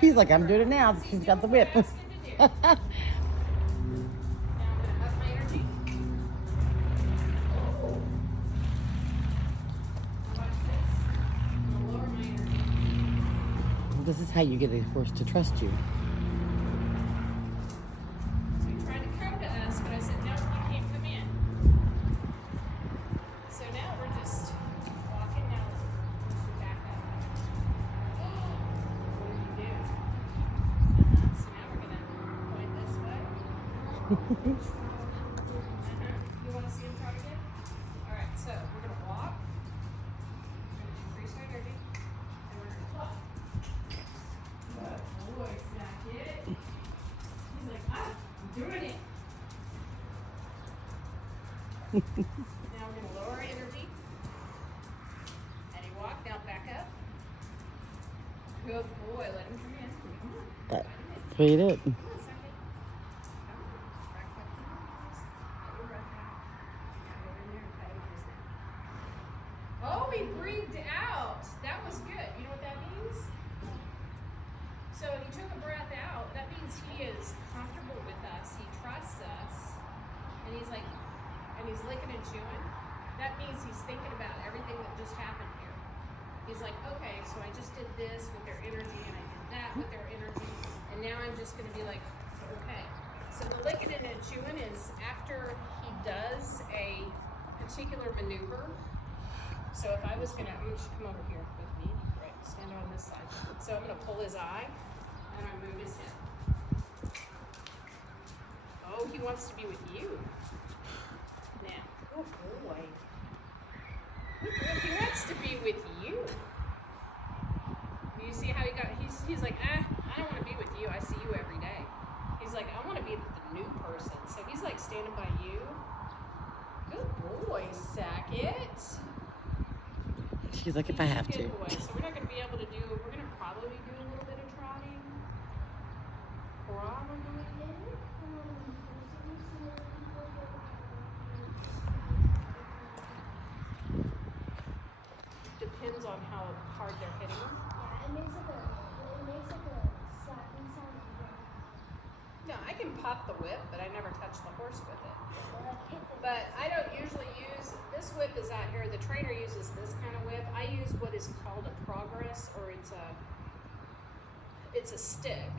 He's like, I'm doing it now. He's got the whip. This is how you get a horse to trust you. So he tried to come to us, but I said, no, you can't come in. So now we're just walking now. Let's back up. What did you do? So now we're going to point this way. You want to see him try again? All right, so we're going to walk. We're going to increase our energy. And we're going to walk. Boy, Zach, it. He's like, I'm doing it. Now we're going to lower our energy. And he walked. Now back up. Good boy. Let him come in. Come on. That's what you did. Come on, Sunday. Come on. Back up. Let your breath out. Now go in there and pat him on his neck. Oh, he breathed out. That was good. You know what that means? So he took a breath out. That means he is comfortable with us. He trusts us. And he's like, and he's licking and chewing. That means he's thinking about everything that just happened here. He's like, okay, so I just did this with their energy and I did that with their energy. And now I'm just going to be like, okay. So the licking and chewing is after he does a particular maneuver. So if I was going to, I'm just come over here with me. Right, stand on this side. So I'm going to pull his eye. And I move his head. Oh, he wants to be with you. Now, good boy. Good boy. He wants to be with you. You see how he's like, I don't want to be with you. I see you every day. He's like, I want to be with the new person. So he's like standing by you. Good boy, Sackett. She's like, if I have to. Boy. So we're not going to be able to do, we're going to probably do a little bit of trotting. Depends on how hard they're hitting them. Yeah, it makes like a slapping sound. No, I can pop the whip, but I never touch the horse with it. But I don't usually use, this whip is out here, the trainer uses this kind of whip. I use what is called a progress, or it's a stick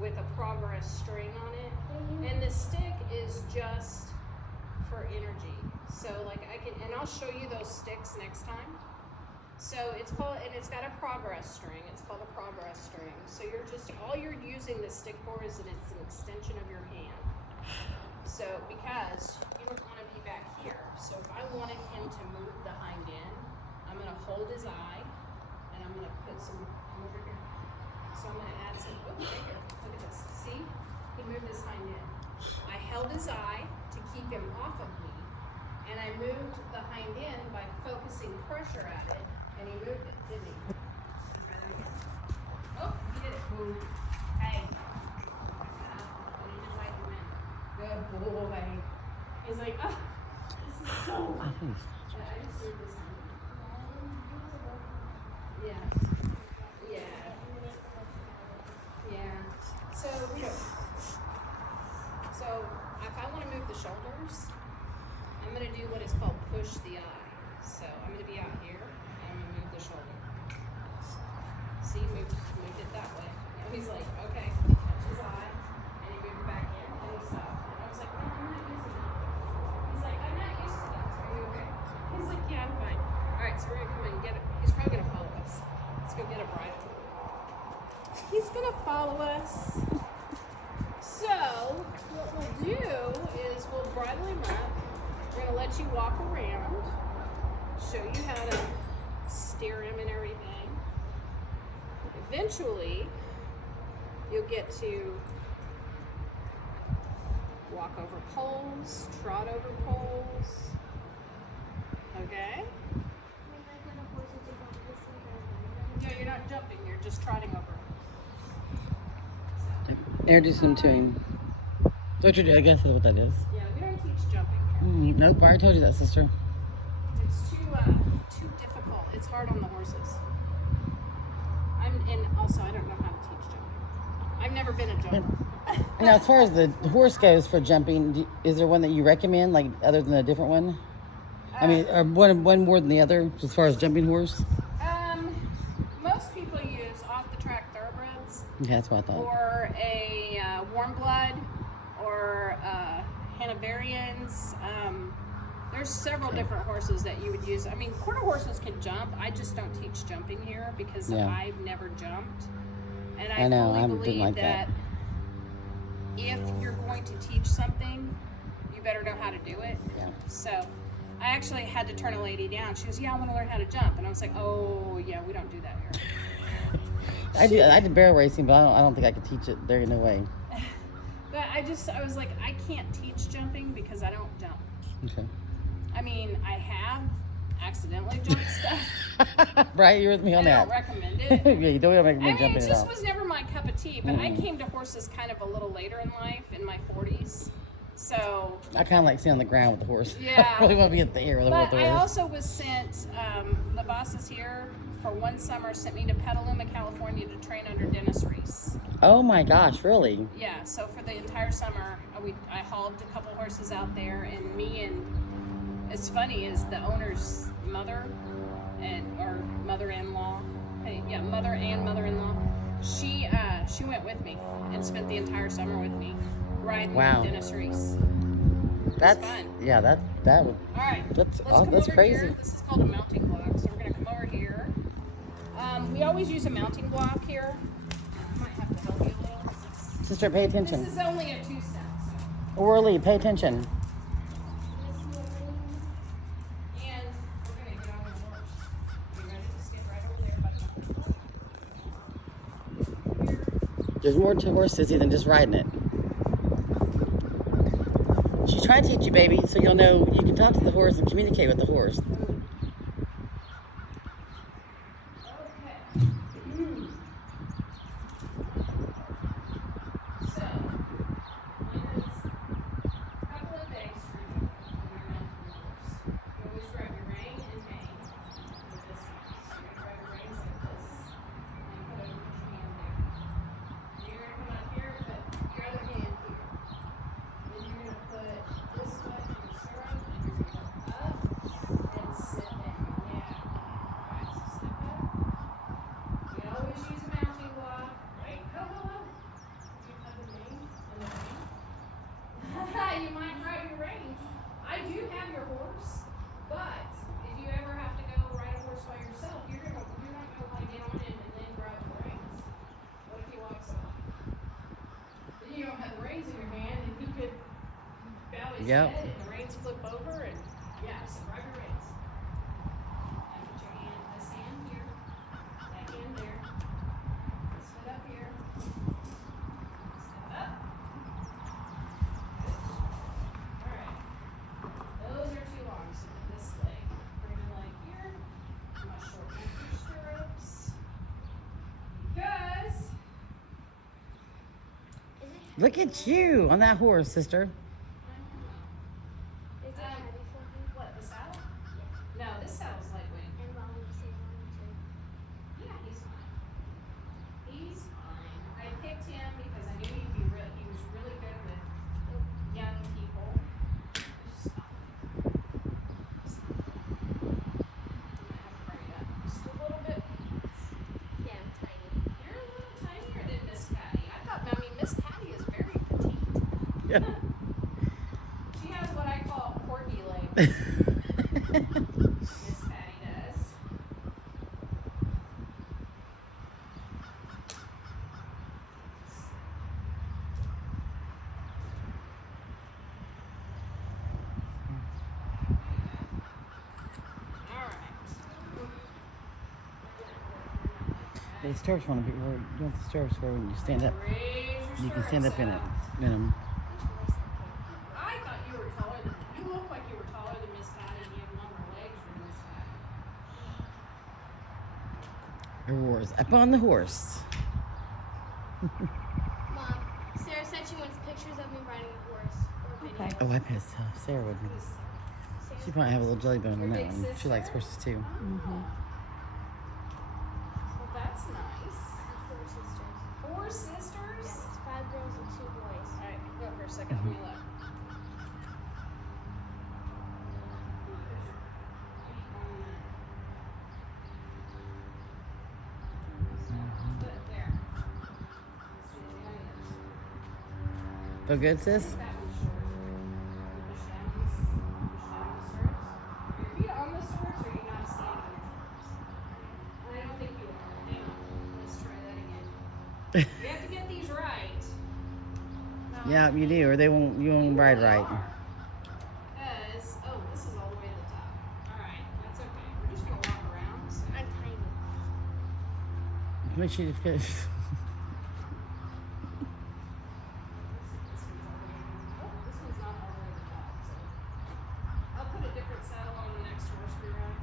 with a progress string on it. And the stick is just for energy. So like and I'll show you those sticks next time. So it's called, and it's got a progress string. It's called a progress string. So all you're using the stick for is that it's an extension of your hand. So because you don't want to be back here. So if I wanted him to move the hind end, I'm going to hold his eye, and I'm going to put some over here. So I'm going to add some, oh, there you go. Look at this. See? He moved his hind end. I held his eye to keep him off of me, and I moved the hind end by focusing pressure at it, and he moved it, didn't he? Try that again. Oh, he did it. Boom. Hey. Good boy. He's like, oh, this is so. I think I just did this one. Yeah. Yeah. Yeah. So if I want to move the shoulders, I'm going to do what is called push the eye. So I'm going to be out here, and I'm going to move the shoulder. See, moved it that way. Now he's like, okay, touch his eye, and he moved back in, and he stopped. And I was like, no, I'm not using that. He's like, I'm not used to that. Are you okay? He's like, yeah, I'm fine. All right, so we're going to come and get it. He's probably going to follow us. Let's go get a bridle. He's going to follow us. So what we'll do is we'll bridle him up. We're going to let you walk around, show you how to steer him and everything. Eventually, you'll get to walk over poles, trot over poles. Okay? No, you're not jumping, you're just trotting over. introduce them to him. Don't you? I guess that's what that is. Yeah, we don't teach jumping here. Nope, I already told you that, sister. It's too difficult. It's hard on the horses. and also I don't know how to teach jumping. I've never been a jumper. Now, as far as the horse goes for jumping, is there one that you recommend, like other than a different one? I mean, or one more than the other as far as jumping horse? Most people use off-the-track thoroughbreds. Yeah, that's what I thought. Or a warm blood, or Hanoverians. There's several different horses that you would use. I mean, quarter horses can jump. I just don't teach jumping here because I've never jumped. And I fully believe like that if you're going to teach something, you better know how to do it. Yeah. So I actually had to turn a lady down. She goes, yeah, I want to learn how to jump. And I was like, oh, yeah, we don't do that here. I did barrel racing, but I don't think I could teach it. There in no way. But I was like, I can't teach jumping because I don't jump. Okay. I mean, I have accidentally jumped stuff. Right, you're with me on I that. don't recommend it. Yeah, you don't recommend I mean, jumping it at just all. was never my cup of tea. But I came to horses kind of a little later in life, in my 40s. So I kind of like sitting on the ground with the horse. Yeah. I really want to be at the air with the But horse. I also was sent, the bosses here for one summer sent me to Petaluma, California to train under Dennis Reese. Oh my gosh, really? Yeah, so for the entire summer, I hauled a couple horses out there, and it's funny, is the owner's mother, or mother-in-law, mother and mother-in-law, she went with me and spent the entire summer with me riding with Dennis Reese. That's fun. Yeah, that would. All right, That's over crazy. here. This is called a mounting block, so we're going to come over here. We always use a mounting block here. I might have to help you a little. Sister, pay attention. This is only a 2-step. Orly, pay attention. And we're going to get on the horse. You ready to stand right over there by the There's more to horse, Sissy, than just riding it. She's trying to teach you, baby, so you'll know you can talk to the horse and communicate with the horse. You might grab your reins. I do have your horse, but if you ever have to go ride a horse by yourself, you're not gonna want to get on him and then grab the reins. What if he walks off? Then you don't have the reins in your hand, and he could bow his head, and the reins flip over, and so grab your reins. Now put your hand, this hand here, that hand there, this foot up here. Step up. Those are too long, so put this leg. Bring your leg here. I'm gonna shorten up your stirrups. Because Look at you on that horse, sister. Is it heavy for you? what, the saddle? No, this saddle's lightweight. And Mom would say Mommy too. Yeah, he's fine. He's fine. I picked him because I knew he was really good with young people. Stop. Just a little bit. Yeah, I'm tiny. You're a little tinier than Miss Patty. Miss Patty is very petite. Yeah. She has what I call corgi legs. Miss Patty does. All right. The stirrups want to be where you want the stirrups where when you stand up, Raise your you can stand up in it. stirrups In 'em. I thought you were taller than, you look like you were taller than Miss Patty, and you have longer legs than Miss Patty. Your horse. Up on the horse. Mom, Sarah said she wants pictures of me riding a horse or videos. Oh, I bet Sarah would. She might have a little jelly bone on Your that big one. She likes sister? horses too. Well, that's nice. 4 sisters? Yes, 5 girls and 2 boys. All right, go for a second. Let me look. Put it there. Feel good, sis? That one's short. Push down the stirrups. Are your feet on the stirrups or are you not staying on your stirrups? I don't think you are. Hang on. Let's try that again. You have to get these right. Yeah, you do, or you won't ride right. Because, oh, this is all the way to the top. All right, that's okay. We're just going to walk around. So. I'm tiny. Make sure you fit. This one's not all the way to the top. So I'll put a different saddle on the next horse we ride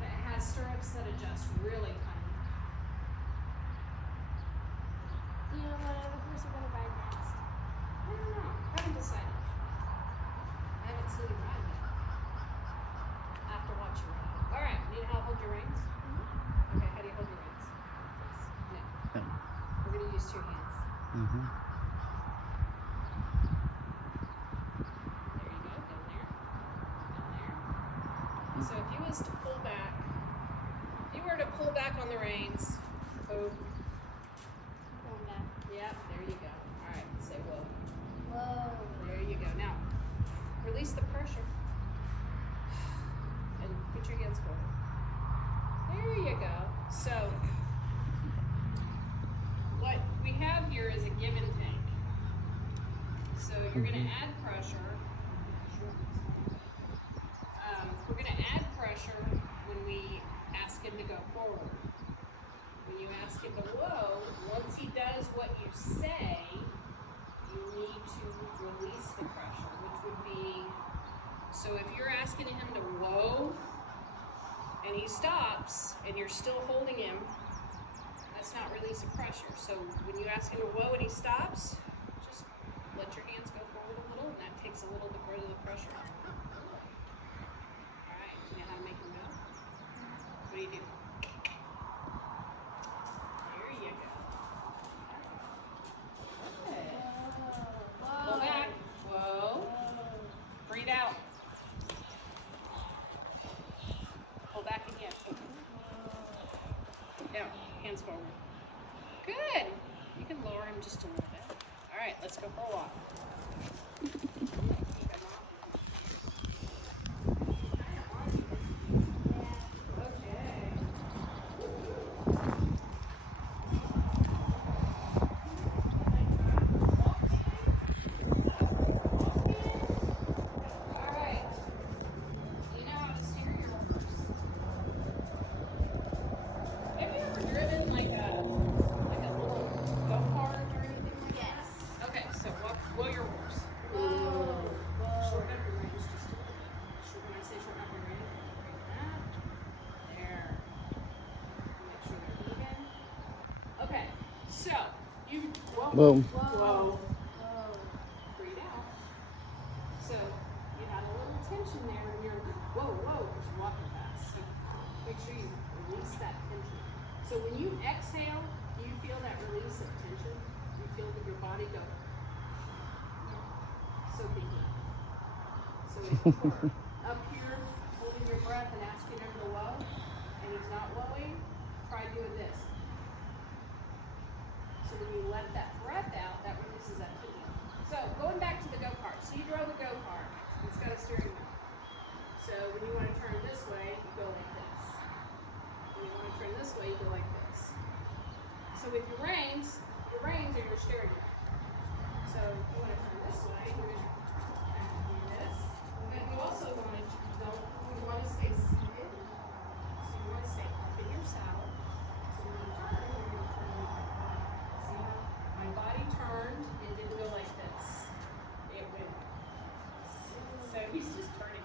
that has stirrups that adjust really tiny. You know what other horse we're gonna ride next? I don't know. I haven't decided. I haven't seen you ride yet. I have to watch you ride. All right. Need help hold your reins? Okay. How do you hold your reins? No. No. We're gonna use 2 hands. Mm-hmm. There you go. Down there. Down there. So if you was to pull back, if you were to pull back on the reins, oh, Going back. yep, there you go. All right. Say whoa. Whoa. There you go. Now, release the pressure. And put your hands forward. There you go. So, what we have here is a give and take. So, you're going to add pressure. We're going to add pressure when we ask him to go forward. When you ask him to whoa, once he does what you say, you need to release the pressure, which would be, so if you're asking him to whoa, and he stops, and you're still holding him, that's not release of pressure. So when you ask him to whoa and he stops, just let your hands go forward a little, and that takes a little bit of the pressure off. All right, you know how to make him go? What do you do? There you go. Pull back. Whoa. Breathe out. Pull back again. Down. Hands forward. Good. You can lower him just a little bit. All right, let's go for a walk. Whoa. Whoa. Breathe out. So you had a little tension there when you're whoa, because you're walking fast. So make sure you release that tension. So when you exhale, do you feel that release of tension? Do you feel that your body go so big? So if you are up here holding your breath and asking him to whoa, and he's not whoaing, try doing this. So when you let that breath out, that releases that tension. So going back to the go-kart. So you drove a go-kart. It's got a steering wheel. So when you want to turn this way, you go like this. When you want to turn this way, you go like this. So with your reins are your steering wheel. So if you want to turn this way, you're going to do this. But you also want to stay seated. So you want to stay up in your saddle. So when you turn, you're going to turn like that. See how my body turned and didn't go like this. It went. So he's just turning.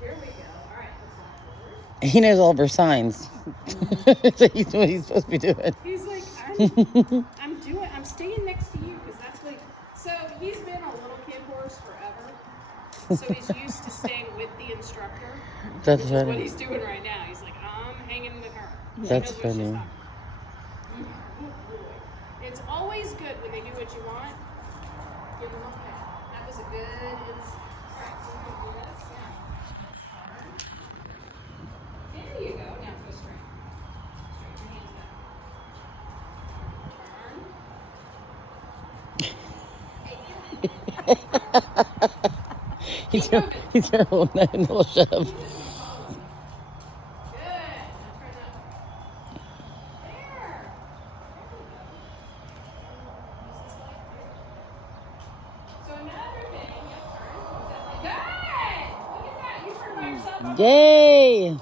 Here we go. All right, let's walk forward. He knows all of her signs. So he's what he's supposed to be doing. He's like, I'm staying next to you because that's what. So he's been a little kid horse forever. So he's used to staying with the instructor. That's which is what funny. he's doing right now. He's like, I'm hanging with her. She That's knows what she's funny. talking about. He's gonna little shove. Good. Now turn that way. There. So another thing, yep, turn. Good. Look at that. You turned by yourself. Yay! Woo.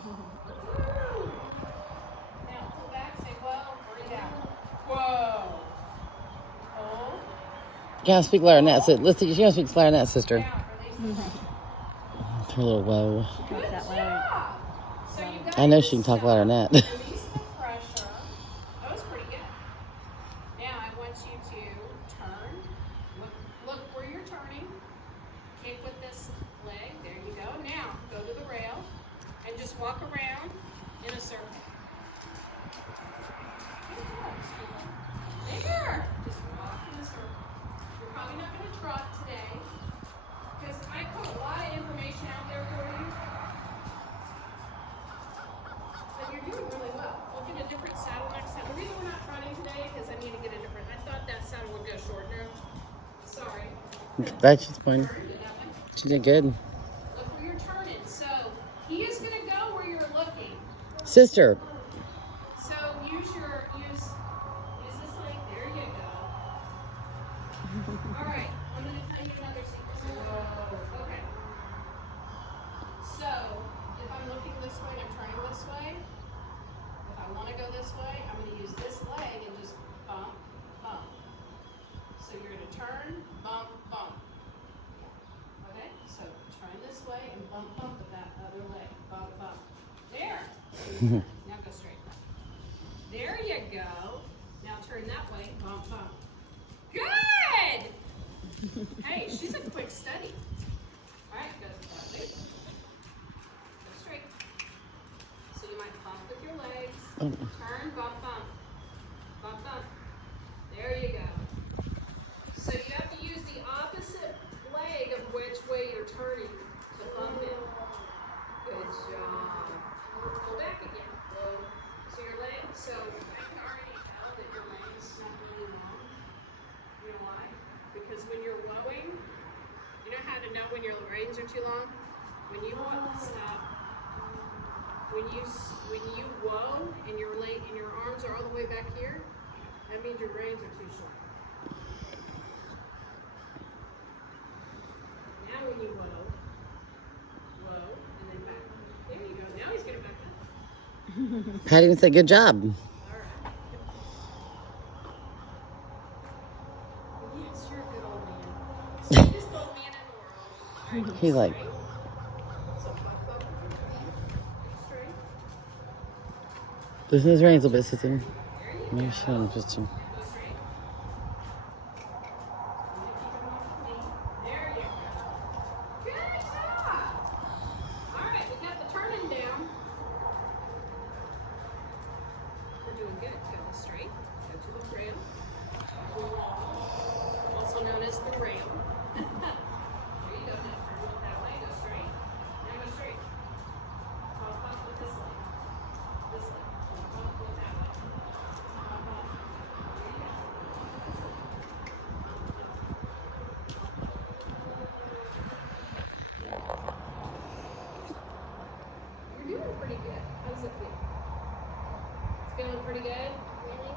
Now pull back, say whoa, breathe out. Whoa. Hold. You gotta speak clarinet. So listen, you gotta speak clarinet, sister. Down. Release the Her little whoa. Good job. So you got I know she can talk clarinet. Release the pressure. That was pretty good. Now I want you to turn. Look where you're turning. Kick with this leg. There you go. Now go to the rail and just walk around in a circle. There. Just walk in a circle. You're probably not going to trot today because I put a lot of information out there for you. But you're doing really well. We'll get a different saddle next time. The reason we're not trotting today is I need to get a different. I thought that saddle would go short now. Sorry. That's just fine. Turn it that way. She did good. Look where you're turning. So he is going to go where you're looking. Sister. So use this leg. There you go. All right. I'm going to tell you another secret. Whoa. Okay. So if I'm looking this way and I'm turning this way, if I want to go this way, I'm going to use this leg and just bump, bump. So you're going to turn, bump, bump. Okay? So turn this way and bump, bump with that other leg. Bump, bump. There. Now go straight. There you go. Now turn that way. Bump, bump. Good! Hey, she's a quick study. All right, go that way. Go straight. So you might bump with your legs. Turn, bump, bump. Bump, bump. There you go. So you have to use the opposite leg of which way you're turning to bump it. Good job. Go back again. So your leg, so I can already tell that your leg is not really long. You know why? Because when you're wowing, you know how to know when your reins are too long? When you stop. When you whoa and your arms are all the way back here, that means your reins are too short. Now when you whoa, and then back. There you go. Now he's getting back in. Patty would say good job. All right. Yes, you're a good old man. Sweetest old man in the world. All right, He's like, straight. So buck up. Straight. loosen his reins a little bit, sister. There you go. Maybe she don't just. Go straight. There you go. Good job. All right, we got the turning down. We're doing good. Go straight. Go to the rail. Also known as the rail. There you go. Now turn with that way. Go straight. Now go straight. Bump, bump with this leg. This leg. Bump with that way. Bump, bump. There you go. You're doing pretty good. How does it feel? It's feeling pretty good? Really?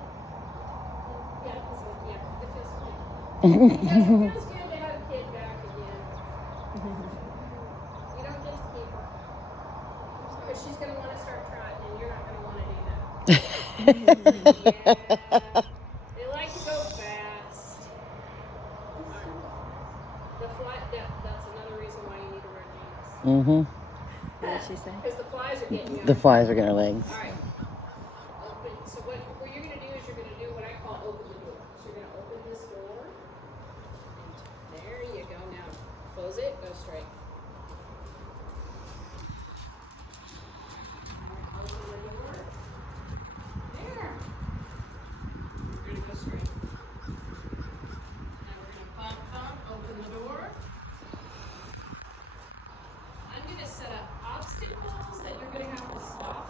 Yeah, it feels good. It feels good to have a kid back again. You don't get to keep her. Because she's going to want to start trotting and you're not going to want to do that. Yeah. They like to go fast. The fly, that's another reason why you need to wear jeans. Mm-hmm. What did she say? Because the flies are getting you. The flies are getting her legs. All right. Open. So what you're going to do is you're going to do what I call open the door. So you're going to open this door. And there you go. Now close it. Go straight. Open the door. There. We're going to go straight. Now we're going to bump, bump, open the door. I'm going to set up obstacles that you're going to have to stop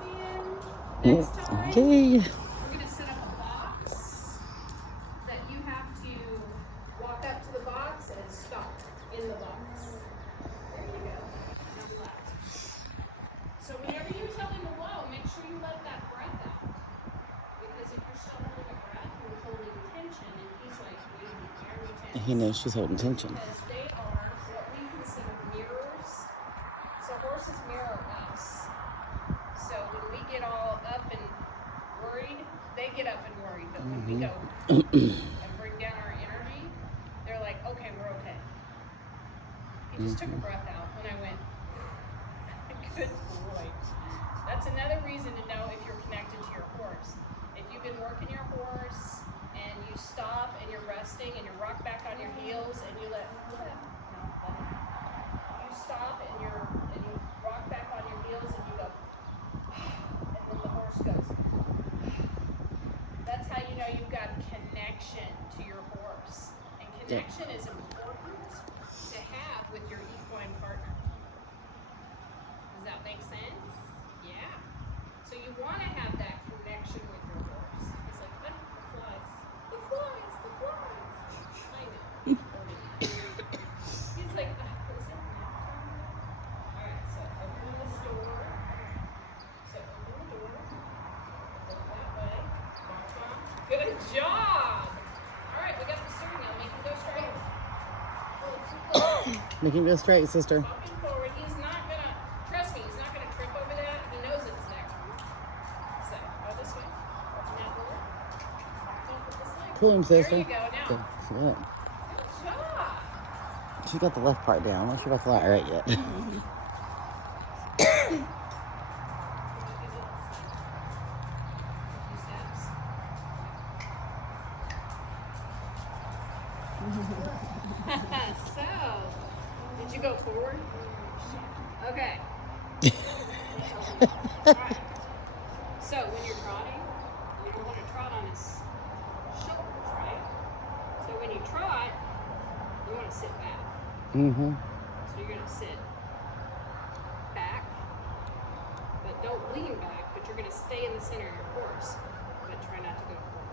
in next time. Yay. We're going to set up a box that you have to walk up to the box and stop. he knows she's holding tension. Because they are what we consider mirrors. So horses mirror us. So when we get all up and worried, they get up and worried. But when we go and bring down our energy, they're like, okay, we're okay. He just took a breath out when I went, good boy. That's another reason to know if you're connected to your horse. If you've been working your horse and you stop and you're resting and you rock back on your heels and you you stop and you rock back on your heels and you go, and then the horse goes. That's how you know you've got connection to your horse. And connection is important to have with your equine partner. Does that make sense? Yeah. So you want to have that connection with your horse. It's like, the flies. The flies. The flies. I know. He's like, is that alright, so open this door. So open the door. Look that way. Walk on. Good job! Alright, we got the steering wheel. Make him go straight. Make him go straight, sister. Walking forward. He's not gonna, trust me, he's not gonna trip over that. He knows it's there. So, go this way. Open that door. Keep with this leg. Pull him, sister. There you go. Now, Good. good job. She got the left part down. I'm not sure about the right yet. So, did you go forward? Okay. Alright. So, when you're trotting, you don't want to trot on his shoulders, right? So, when you trot, you want to sit back. Mm-hmm. So, you're going to sit back, but don't lean back, but you're going to stay in the center of your horse. But try not to go forward.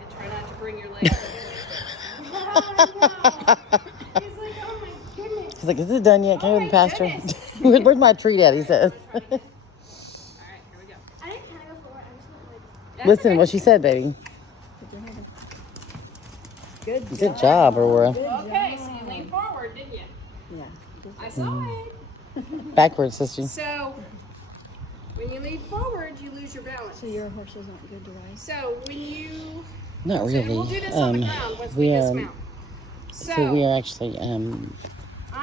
And try not to bring your legs up. He's like, oh my goodness. She's like, is it done yet? Can I Oh go to the my pasture? goodness. Where's my treat at? He says. Alright, here we go. I didn't kind of go forward. I just went like. That's Listen, okay. what she said, baby. Good Good job, Aurora. Okay, so you leaned forward, didn't you? Yeah. I saw it. Backwards, sister. So, when you lean forward, you lose your balance. So your horse isn't good to ride? So, when you... Not So really. we'll do this on the ground once we we are. dismount. So we are actually